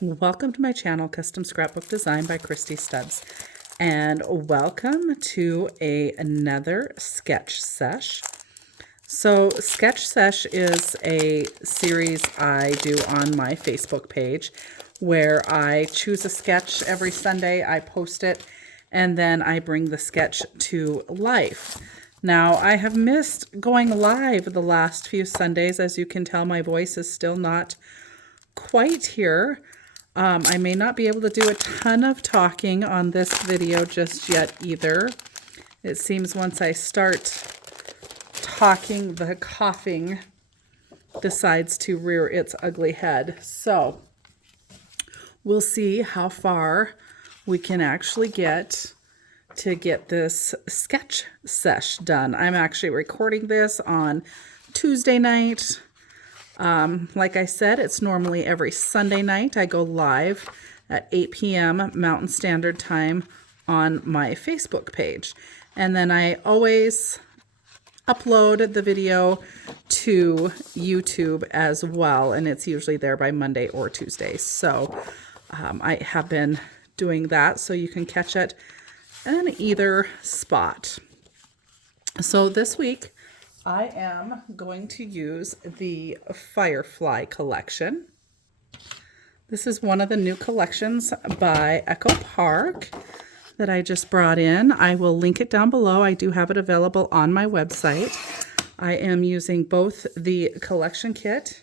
Welcome to my channel, Custom Scrapbook Design by Christy Stubbs, and welcome to another sketch sesh. So sketch sesh is a series I do on my Facebook page where I choose a sketch every Sunday, I post it, and then I bring the sketch to life. Now, I have missed going live the last few Sundays. As you can tell, my voice is still not quite here. I may not be able to do a ton of talking on this video just yet either. It seems once I start talking, the coughing decides to rear its ugly head. So we'll see how far we can actually get to get this sketch sesh done. I'm actually recording this on Tuesday night. Like I said, it's normally every Sunday night. I go live at 8 p.m. Mountain Standard Time on my Facebook page. And then I always upload the video to YouTube as well. And it's usually there by Monday or Tuesday. So I have been doing that so you can catch it in either spot. So this week, I am going to use the Firefly collection. This is one of the new collections by Echo Park that I just brought in. I will link it down below. I do have it available on my website. I am using both the collection kit,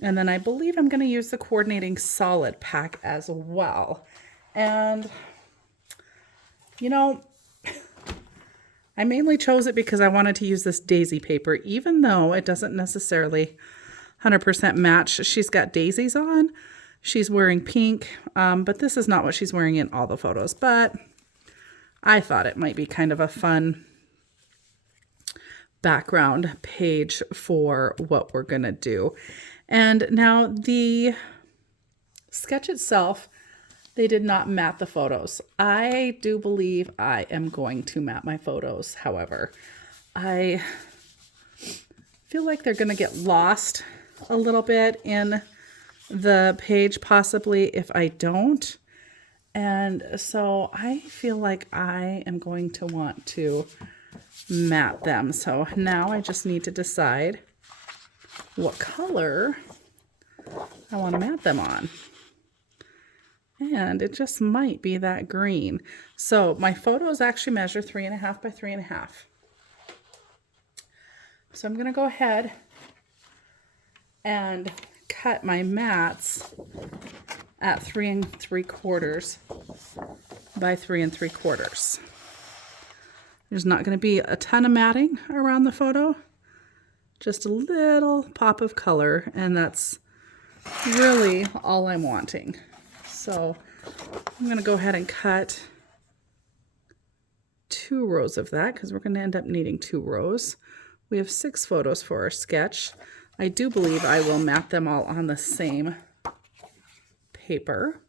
and then I believe I'm going to use the coordinating solid pack as well. And, you know, I mainly chose it because I wanted to use this daisy paper, even though it doesn't necessarily 100% match. She's got daisies on. She's wearing pink, but this is not what she's wearing in all the photos. But I thought it might be kind of a fun background page for what we're going to do. And now the sketch itself, they did not mat the photos. I do believe I am going to mat my photos. However, I feel like they're going to get lost a little bit in the page, possibly if I don't. And so I feel like I am going to want to mat them. So now I just need to decide what color I want to mat them on. And it just might be that green. So my photos actually measure 3.5 by 3.5. So I'm going to go ahead and cut my mats at 3 3/4 by 3 3/4. There's not going to be a ton of matting around the photo, just a little pop of color, and that's really all I'm wanting. So I'm going to go ahead and cut 2 rows of that because we're going to end up needing 2 rows. We have 6 photos for our sketch. I do believe I will mat them all on the same paper.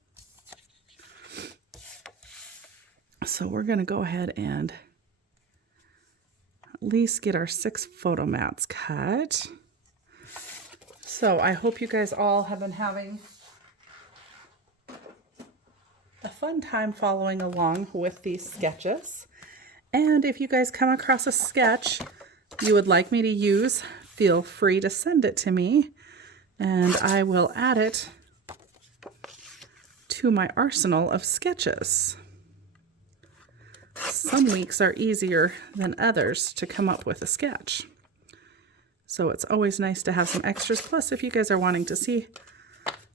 So we're going to go ahead and at least get our 6 photo mats cut. So I hope you guys all have been having a fun time following along with these sketches. And if you guys come across a sketch you would like me to use, feel free to send it to me and I will add it to my arsenal of sketches. Some weeks are easier than others to come up with a sketch. So it's always nice to have some extras. Plus, if you guys are wanting to see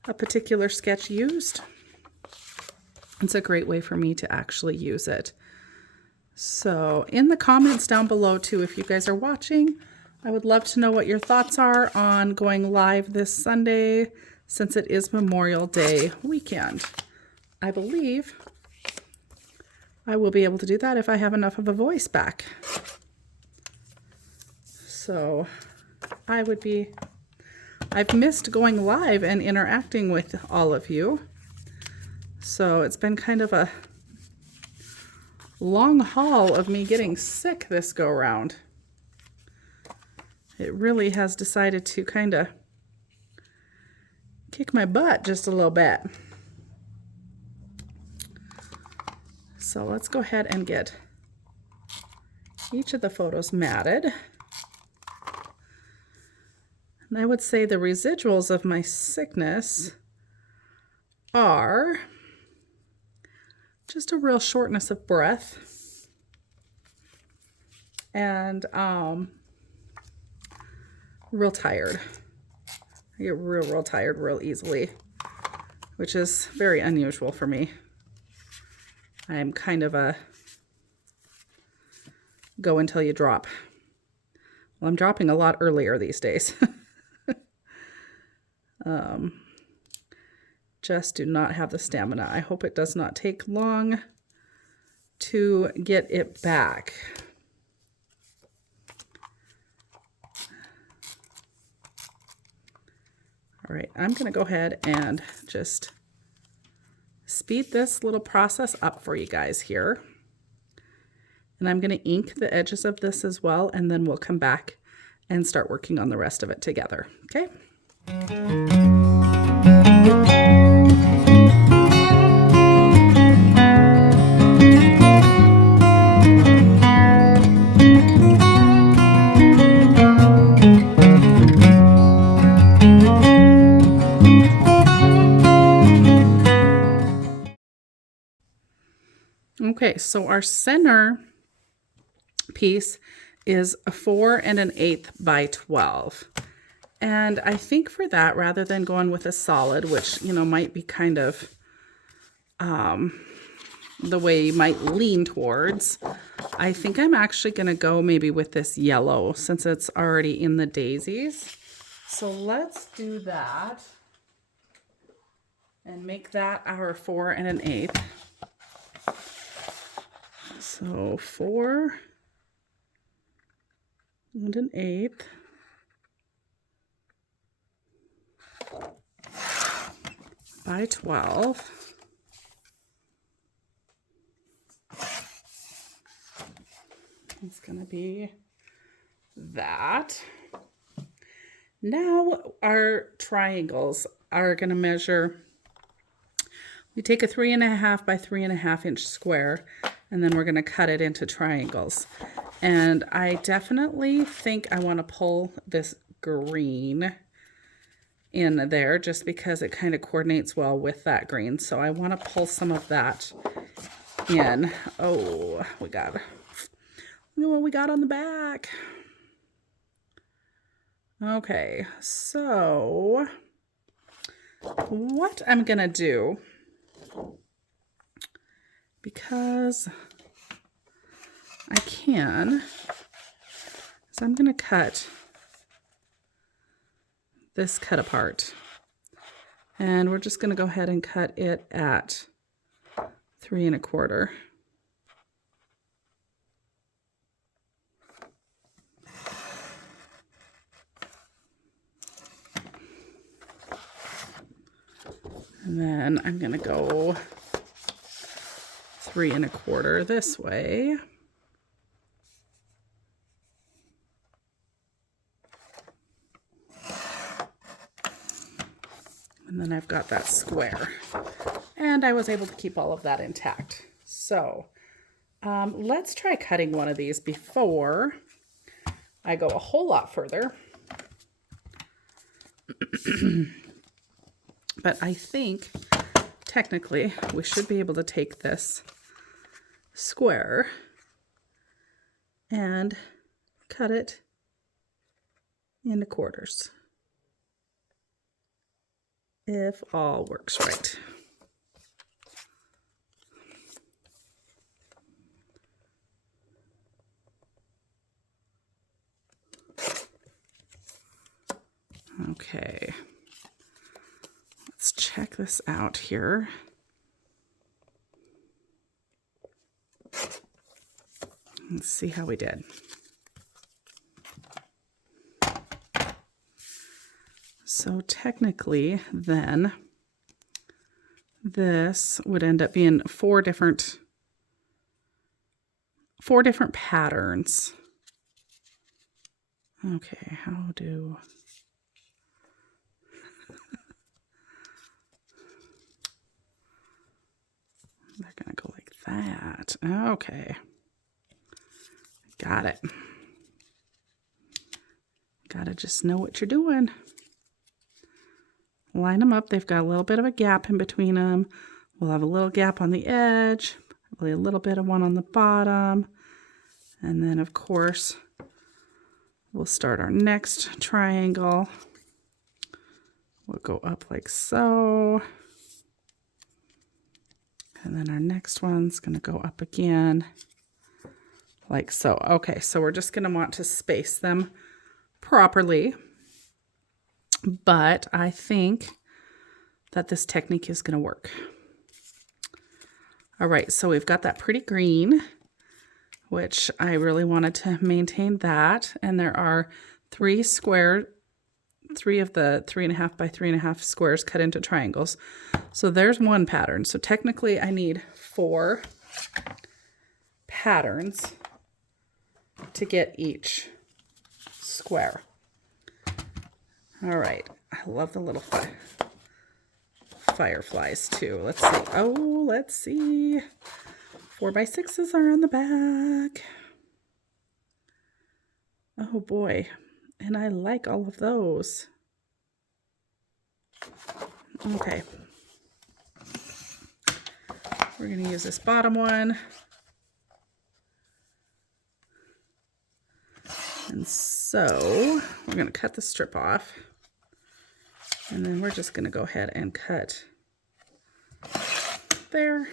a particular sketch used, it's a great way for me to actually use it. So in the comments down below too, if you guys are watching, I would love to know what your thoughts are on going live this Sunday since it is Memorial Day weekend. I believe I will be able to do that if I have enough of a voice back. So I've missed going live and interacting with all of you. So it's been kind of a long haul of me getting sick this go round. It really has decided to kind of kick my butt just a little bit. So let's go ahead and get each of the photos matted. And I would say the residuals of my sickness are just a real shortness of breath and real tired. I get real tired real easily, which is very unusual for me. I'm kind of a go until you drop. Well, I'm dropping a lot earlier these days. Just do not have the stamina. I hope it does not take long to get it back. All right, I'm going to go ahead and just speed this little process up for you guys here. And I'm going to ink the edges of this as well, and then we'll come back and start working on the rest of it together. Okay? Okay, so our center piece is a 4 1/8 by 12. And I think for that, rather than going with a solid, which, you know, might be kind of the way you might lean towards, I think I'm actually going to go maybe with this yellow since it's already in the daisies. So let's do that and make that our 4 1/8. So 4 1/8 by 12. It's going to be that. Now our triangles are going to measure. We take a 3 1/2 by 3 1/2 inch square, and then we're going to cut it into triangles. And I definitely think I want to pull this green in there just because it kind of coordinates well with that green. So I want to pull some of that in. Oh, look at what we got on the back. Okay, so what I'm going to do, because I can, so I'm going to cut this cut apart. And we're just going to go ahead and cut it at 3 1/4. And then I'm going to go 3 1/4 this way. And then I've got that square. And I was able to keep all of that intact. So let's try cutting one of these before I go a whole lot further. But I think technically we should be able to take this square and cut it into quarters, if all works right. Okay, let's check this out here. Let's see how we did. So technically then this would end up being four different patterns. Okay, how do they're gonna go like that. that. Okay. Got it. Gotta just know what you're doing. Line them up. They've got a little bit of a gap in between them. We'll have a little gap on the edge, probably a little bit of one on the bottom. And then, of course, we'll start our next triangle. We'll go up like so. And then our next one's going to go up again like so. Okay, so we're just going to want to space them properly. But I think that this technique is going to work. All right, so we've got that pretty green, which I really wanted to maintain that. And there are three of the 3.5 by 3.5 squares cut into triangles. So there's one pattern. So technically I need 4 patterns to get each square. All right, I love the little fireflies too. Let's see. Oh, let's see. 4x6s are on the back. Oh boy. And I like all of those. Okay. We're going to use this bottom one. And so we're going to cut the strip off. And then we're just going to go ahead and cut there.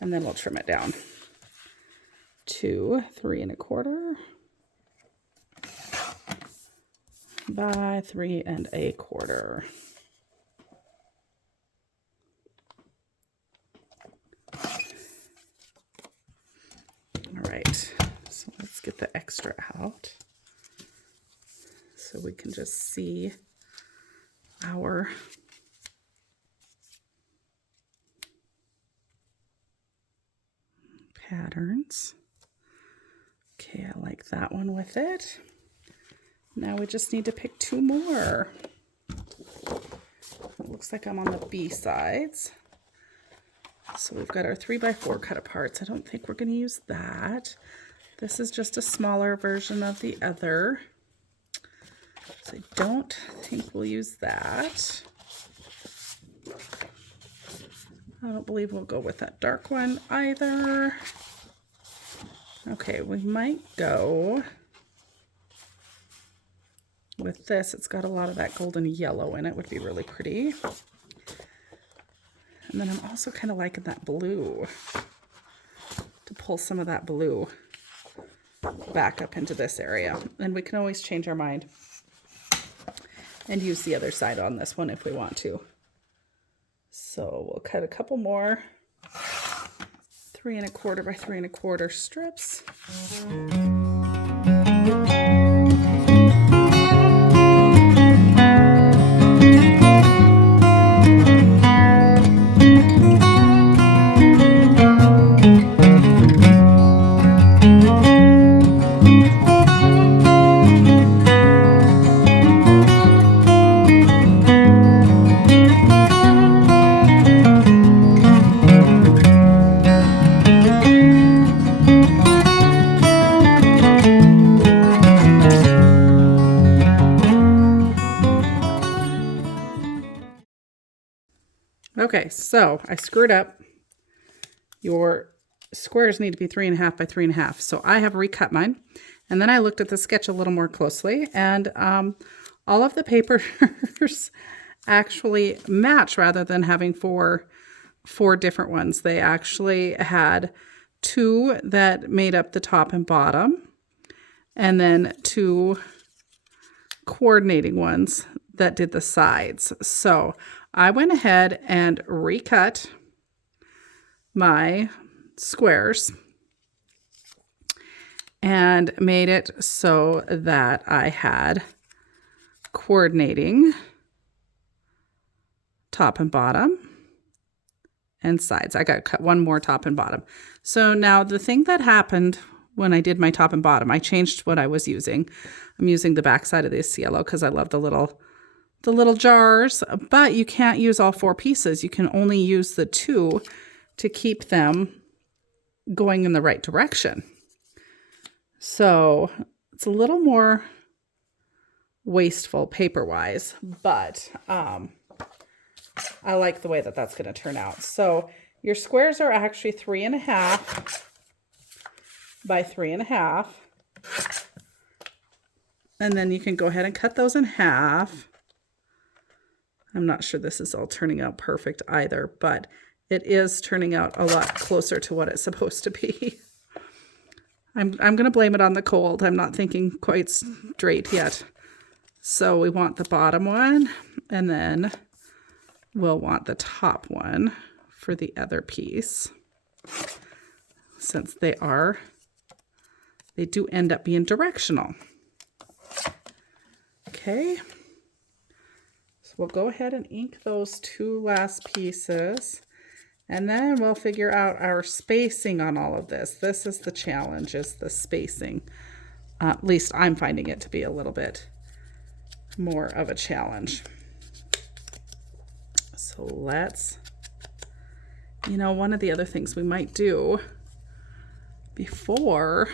And then we'll trim it down to 3 1/4 by 3 1/4. All right, so let's get the extra out so we can just see our patterns. Okay, I like that one with it. Now we just need to pick 2 more. It looks like I'm on the B sides. So we've got our 3x4 cut aparts. I don't think we're going to use that. This is just a smaller version of the other. So I don't think we'll use that. I don't believe we'll go with that dark one either. Okay, we might go with this. It's got a lot of that golden yellow in it. Would be really pretty. And then I'm also kind of liking that blue, to pull some of that blue back up into this area. And we can always change our mind and use the other side on this one if we want to. So we'll cut a couple more 3 1/4 by 3 1/4 strips. Okay, so I screwed up. Your squares need to be 3.5 by 3.5. So I have recut mine. And then I looked at the sketch a little more closely, and all of the papers actually match rather than having four different ones. They actually had 2 that made up the top and bottom, and then 2 coordinating ones that did the sides. So I went ahead and recut my squares and made it so that I had coordinating top and bottom and sides. I got to cut 1 more top and bottom. So now the thing that happened when I did my top and bottom, I changed what I was using. I'm using the back side of this yellow because I love the little jars, but you can't use all 4 pieces. You can only use the 2 to keep them going in the right direction. So it's a little more wasteful paper-wise, but I like the way that that's going to turn out. So your squares are actually 3.5 by 3.5. And then you can go ahead and cut those in half. I'm not sure this is all turning out perfect either, but it is turning out a lot closer to what it's supposed to be. I'm going to blame it on the cold. I'm not thinking quite straight yet. So we want the bottom one, and then we'll want the top one for the other piece. Since they do end up being directional. Okay. So we'll go ahead and ink those two last pieces. And then we'll figure out our spacing on all of this. This is the challenge, is the spacing. At least I'm finding it to be a little bit more of a challenge. So let's, one of the other things we might do before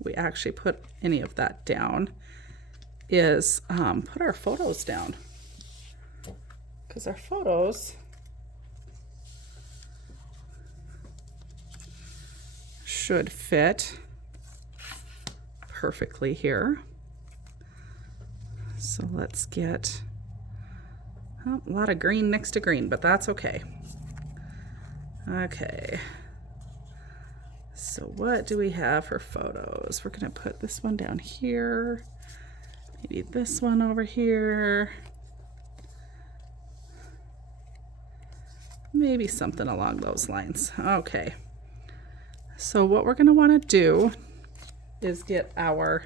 we actually put any of that down is put our photos down. Because our photos should fit perfectly here. So let's get a lot of green next to green, but that's okay. Okay. So what do we have for photos? We're going to put this one down here. Maybe this one over here. Maybe something along those lines. Okay. So what we're going to want to do is get our,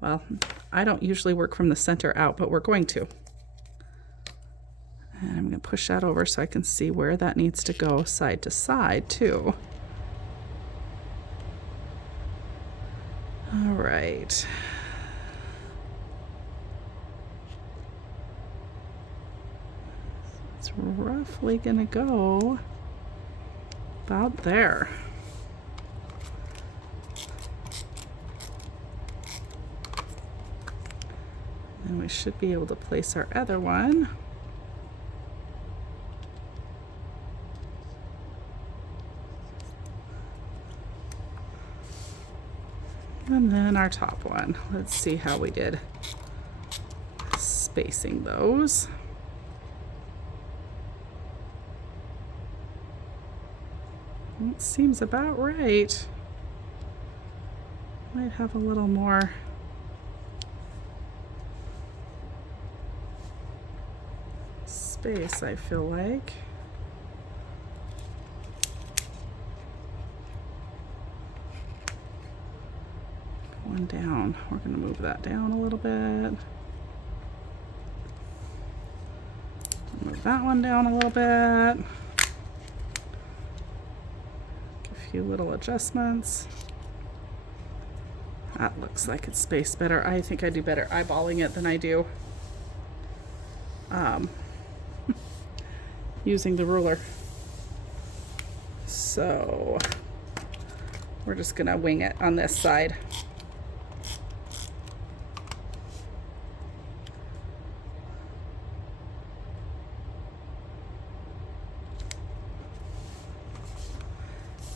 well, I don't usually work from the center out, but we're going to. And I'm going to push that over so I can see where that needs to go side to side too. All right. It's roughly going to go about there. And we should be able to place our other one. And then our top one. Let's see how we did spacing those. It seems about right. Might have a little more space, I feel like. Going down. We're going to move that down a little bit. Move that one down a little bit. A few little adjustments. That looks like it's spaced better. I think I do better eyeballing it than I do using the ruler. So we're just gonna wing it on this side.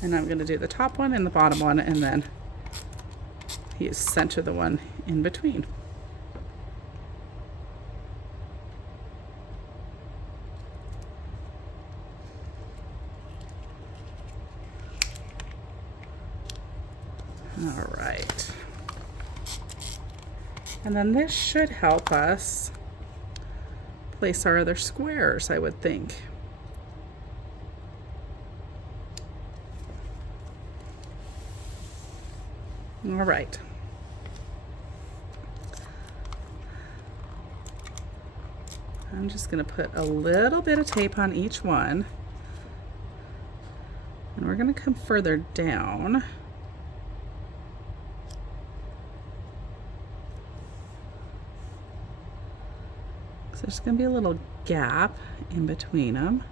And I'm going to do the top one and the bottom one, and then center the one in between. All right. And then this should help us place our other squares, I would think. All right. I'm just going to put a little bit of tape on each one. And we're going to come further down. So there's going to be a little gap in between them.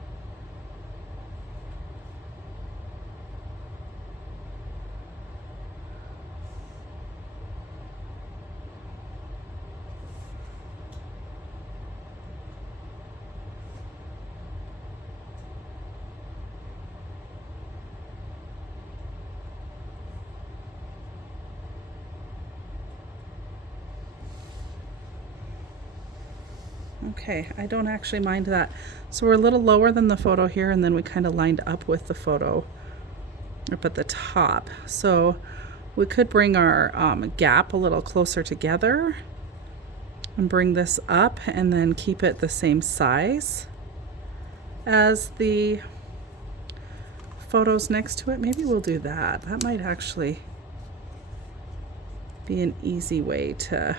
Okay, I don't actually mind that. So we're a little lower than the photo here, and then we kind of lined up with the photo up at the top. So we could bring our gap a little closer together and bring this up and then keep it the same size as the photos next to it. Maybe we'll do that. That might actually be an easy way to,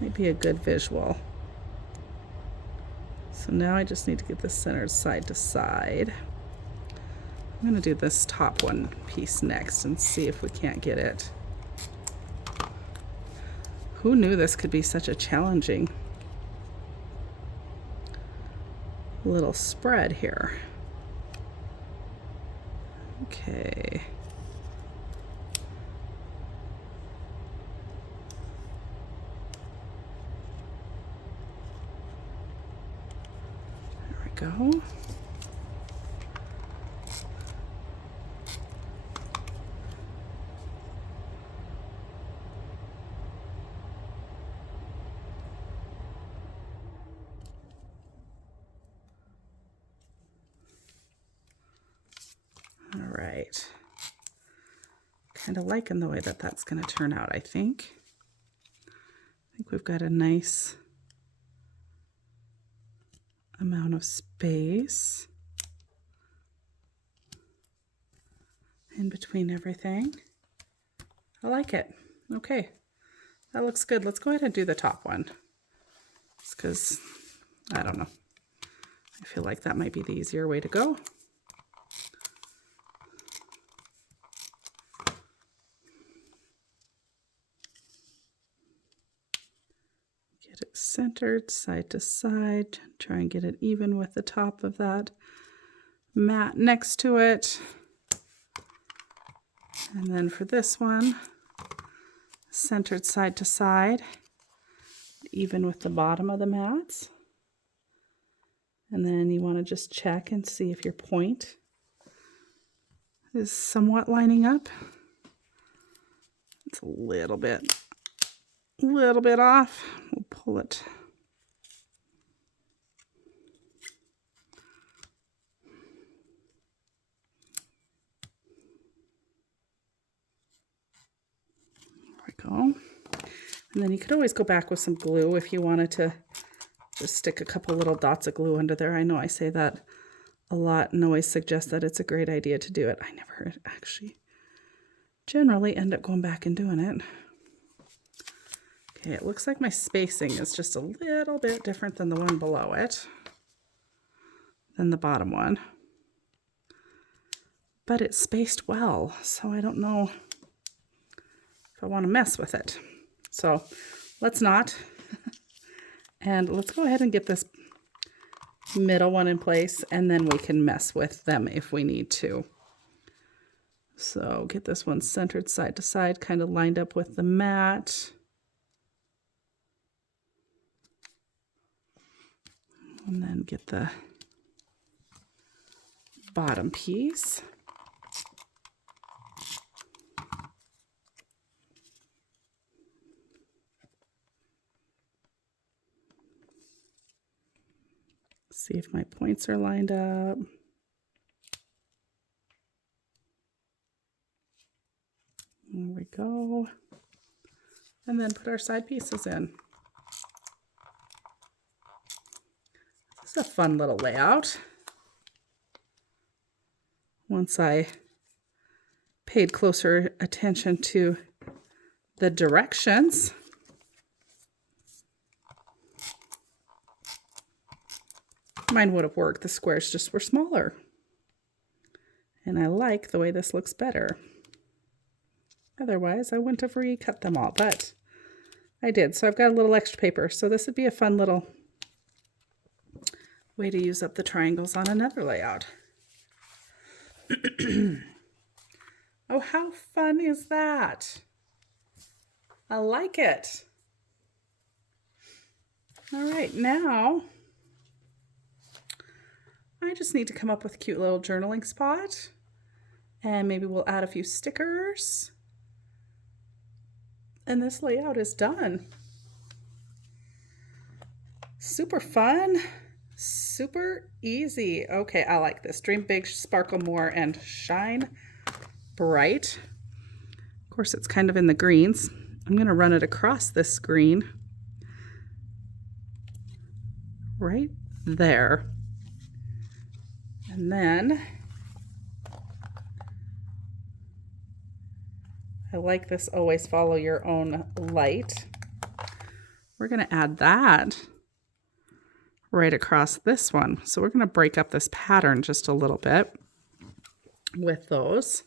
maybe a good visual. So now I just need to get this centered side to side. I'm going to do this top one piece next and see if we can't get it. Who knew this could be such a challenging little spread here? Okay. There we go. All right. Kind of liking the way that that's going to turn out, I think. I think we've got a nice amount of space in between everything. I like it. Okay, that looks good. Let's go ahead and do the top one. Just because, I don't know. I feel like that might be the easier way to go. Get it centered side to side. Try and get it even with the top of that mat next to it. And then for this one, centered side to side, even with the bottom of the mats. And then you want to just check and see if your point is somewhat lining up. It's a little bit off. We'll pull it. There we go. And then you could always go back with some glue if you wanted to just stick a couple little dots of glue under there. I know I say that a lot and always suggest that it's a great idea to do it. I never actually generally end up going back and doing it. Okay, it looks like my spacing is just a little bit different than the one below it, than the bottom one. But it's spaced well, so I don't know if I want to mess with it. So let's not. And let's go ahead and get this middle one in place, and then we can mess with them if we need to. So get this one centered side to side, kind of lined up with the mat. And then get the bottom piece. See if my points are lined up. There we go. And then put our side pieces in. This is a fun little layout. Once I paid closer attention to the directions. Mine would have worked. The squares just were smaller. And I like the way this looks better. Otherwise, I wouldn't have recut them all, but I did. So I've got a little extra paper. So this would be a fun little way to use up the triangles on another layout. Oh, how fun is that? I like it. All right, now I just need to come up with a cute little journaling spot, and maybe we'll add a few stickers. And this layout is done. Super fun, super easy. Okay, I like this. Dream big, sparkle more, and shine bright. Of course, it's kind of in the greens. I'm going to run it across this green right there. And then I like this always follow your own light. We're going to add that right across this one. So we're going to break up this pattern just a little bit with those.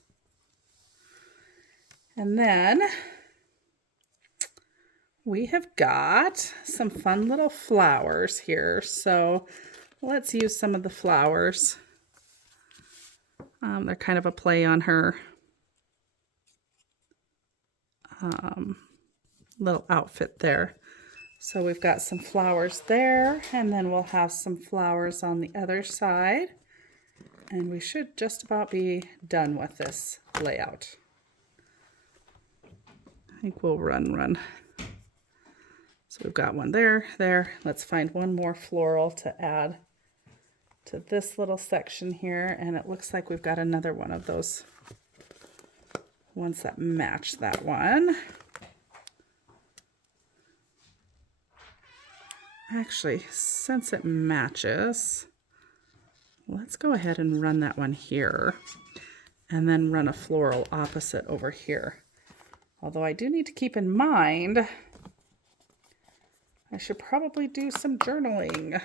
And then we have got some fun little flowers here. So let's use some of the flowers. They're kind of a play on her little outfit there. So we've got some flowers there, and then we'll have some flowers on the other side. And we should just about be done with this layout. I think we'll run. So we've got one there. Let's find one more floral to add to this little section here. And it looks like we've got another one of those ones that match that one. Actually, since it matches, let's go ahead and run that one here and then run a floral opposite over here. Although I do need to keep in mind, I should probably do some journaling.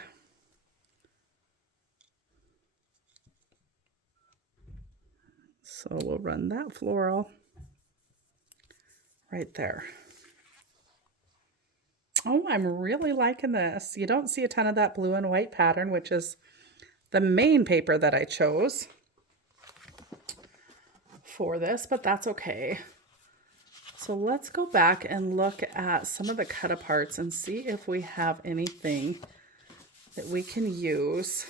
So we'll run that floral right there. Oh, I'm really liking this. You don't see a ton of that blue and white pattern, which is the main paper that I chose for this, but that's okay. So let's go back and look at some of the cut aparts and see if we have anything that we can use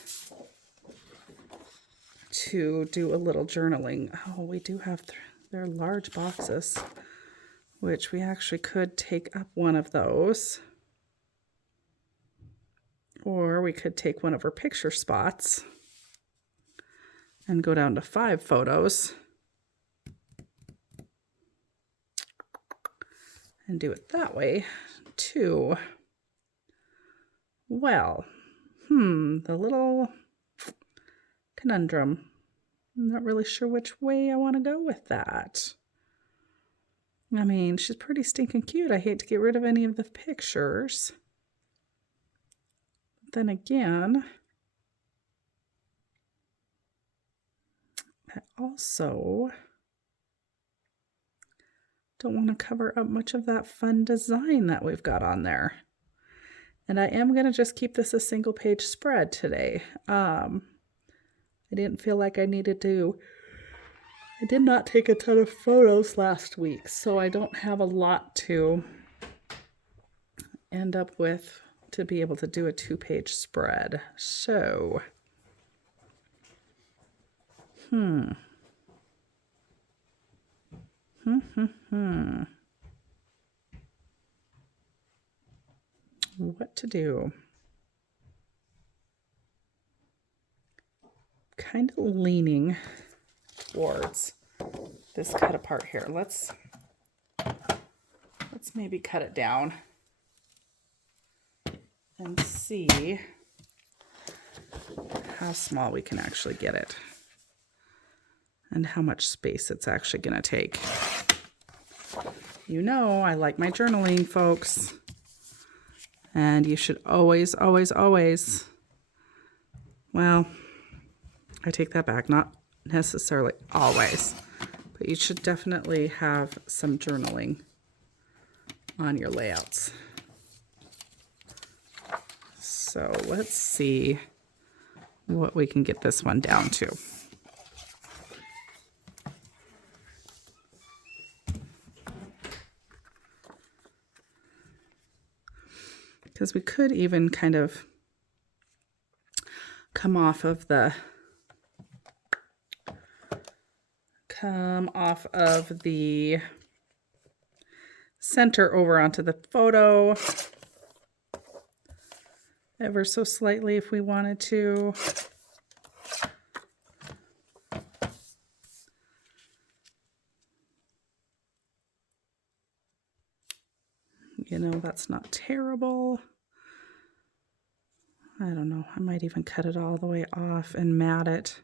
to do a little journaling. Oh, we do have, they're large boxes, which we actually could take up one of those. Or we could take one of our picture spots and go down to 5 photos and do it that way too. Well, the little conundrum. I'm not really sure which way I want to go with that. I mean, she's pretty stinking cute. I hate to get rid of any of the pictures. But then again, I also don't want to cover up much of that fun design that we've got on there. And I am going to just keep this a single page spread today. I didn't feel like I needed to. I did not take a ton of photos last week, so I don't have a lot to end up with to be able to do a 2-page spread. So, what to do? Kind of leaning towards this cut apart here. Let's maybe cut it down and see how small we can actually get it and how much space it's actually going to take. You know, I like my journaling, folks. And you should always, always, always, well, I take that back, not necessarily always, but you should definitely have some journaling on your layouts. So let's see what we can get this one down to. Because we could even kind of come off of the center over onto the photo ever so slightly if we wanted to. You know, that's not terrible. I don't know. I might even cut it all the way off and mat it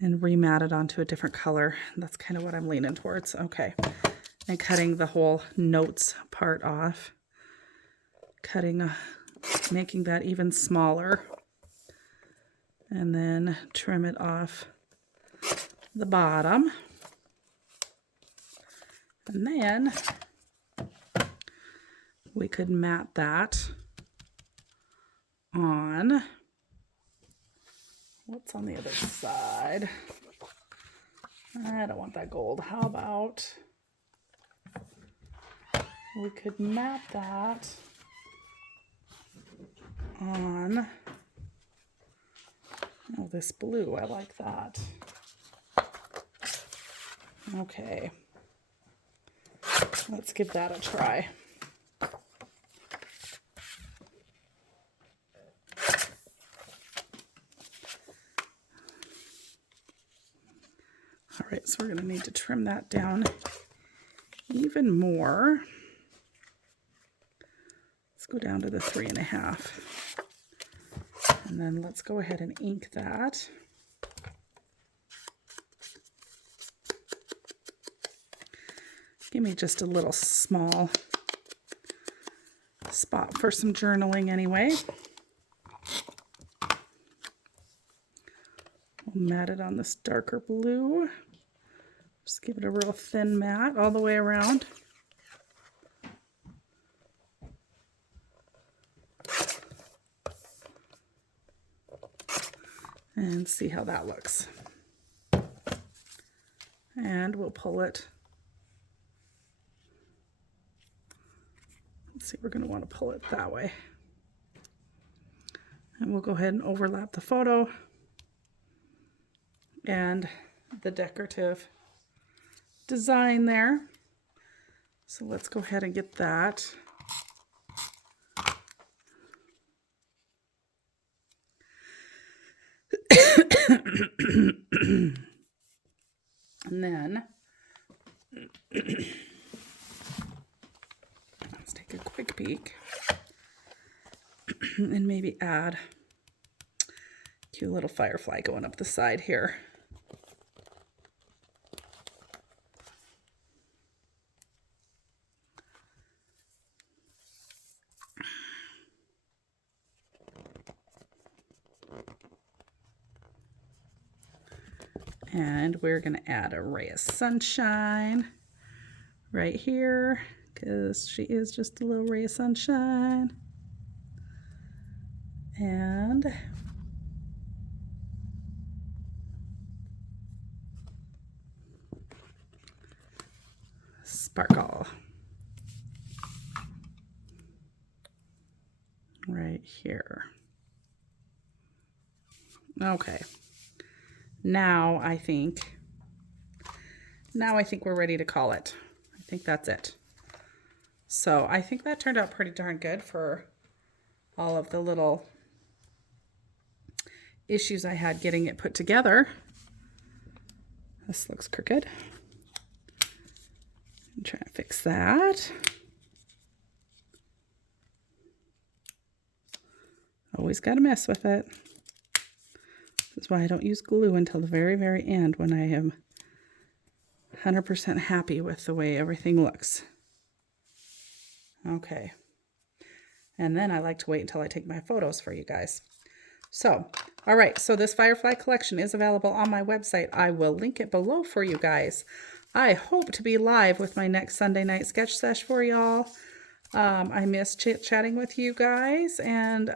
and remat it onto a different color. That's kind of what I'm leaning towards. Okay. And cutting the whole notes part off. Making that even smaller. And then trim it off the bottom. And then we could mat that on, what's on the other side? I don't want that gold. How about we could mat that on, oh, this blue, I like that. Okay. Let's give that a try. All right, so we're going to need to trim that down even more. Let's go down to the 3.5. And then let's go ahead and ink that. Give me just a little small spot for some journaling anyway. We'll mat it on this darker blue. Just give it a real thin mat all the way around. And see how that looks. And we'll pull it. Let's see, we're going to want to pull it that way. And we'll go ahead and overlap the photo and the decorative design there. So let's go ahead and get that. And then let's take a quick peek and maybe add a cute little firefly going up the side here. And we're going to add a ray of sunshine right here because she is just a little ray of sunshine. And sparkle right here. Okay. Now I think we're ready to call it. I think that's it. So I think that turned out pretty darn good for all of the little issues I had getting it put together. This looks crooked. I'm trying to fix that. Always got to mess with it. This is why I don't use glue until the very, very end when I am 100% happy with the way everything looks. Okay. And then I like to wait until I take my photos for you guys. So, all right. So this Firefly collection is available on my website. I will link it below for you guys. I hope to be live with my next Sunday night sketch sesh for y'all. I miss chatting with you guys, and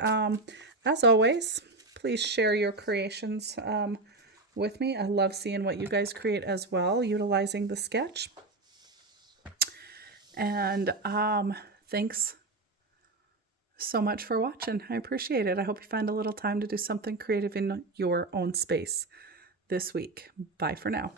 as always, please share your creations with me. I love seeing what you guys create as well, utilizing the sketch. And thanks so much for watching. I appreciate it. I hope you find a little time to do something creative in your own space this week. Bye for now.